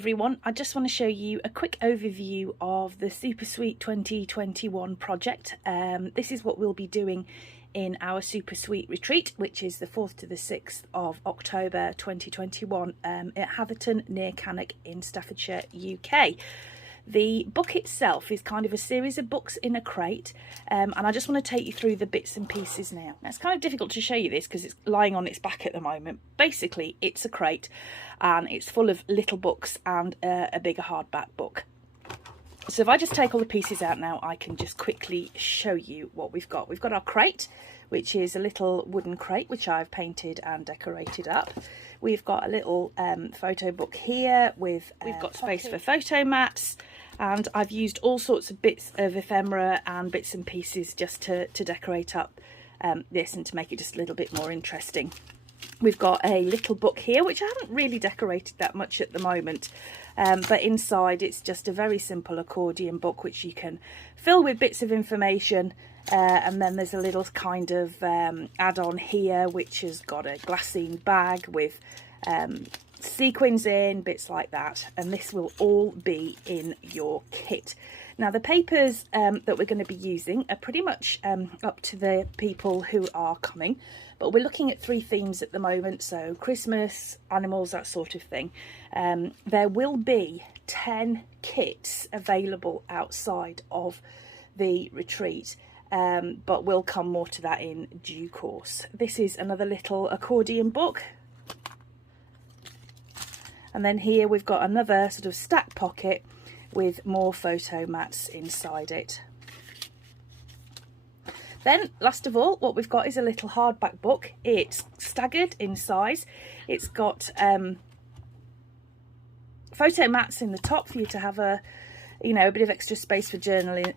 everyone, I just want to show you a quick overview of the Super Sweet 2021 project. This is what we'll be doing in our Super Sweet retreat, which is the 4th to the 6th of October 2021 at Hatherton near Cannock in Staffordshire, UK. The book itself is kind of a series of books in a crate, and I just want to take you through the bits and pieces now. It's kind of difficult to show you this because it's lying on its back at the moment. Basically, it's a crate and it's full of little books and a bigger hardback book. So if I just take all the pieces out now, I can just quickly show you what we've got. We've got our crate, which is a little wooden crate which I've painted and decorated up. We've got a little photo book here with we've got space for photo mats, and I've used all sorts of bits of ephemera and bits and pieces just to decorate up this and to make it just a little bit more interesting. We've got a little book here which I haven't really decorated that much at the moment, but inside it's just a very simple accordion book which you can fill with bits of information, and then there's a little kind of add-on here which has got a glassine bag with sequins in, bits like that, and this will all be in your kit. Now the papers that we're going to be using are pretty much up to the people who are coming, but we're looking at 3 themes at the moment, so Christmas, animals, that sort of thing. There will be 10 kits available outside of the retreat, but we'll come more to that in due course. This is another little accordion book. And then here we've got another sort of stack pocket with more photo mats inside it. Then, last of all, what we've got is a little hardback book. It's staggered in size. It's got photo mats in the top for you to have a bit of extra space for journaling.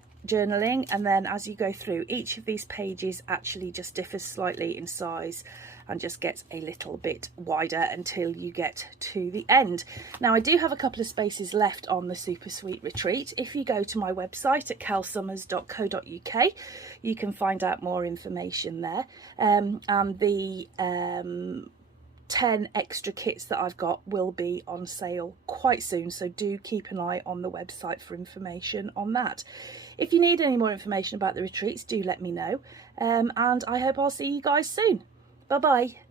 And then as you go through, each of these pages actually just differs slightly in size and just gets a little bit wider until you get to the end. Now I do have a couple of spaces left on the Super Sweet retreat. If you go to my website at calsummers.co.uk, you can find out more information there, and the 10 extra kits that I've got will be on sale quite soon, so do keep an eye on the website for information on that. If you need any more information about the retreats, do let me know, and I hope I'll see you guys soon. Bye bye.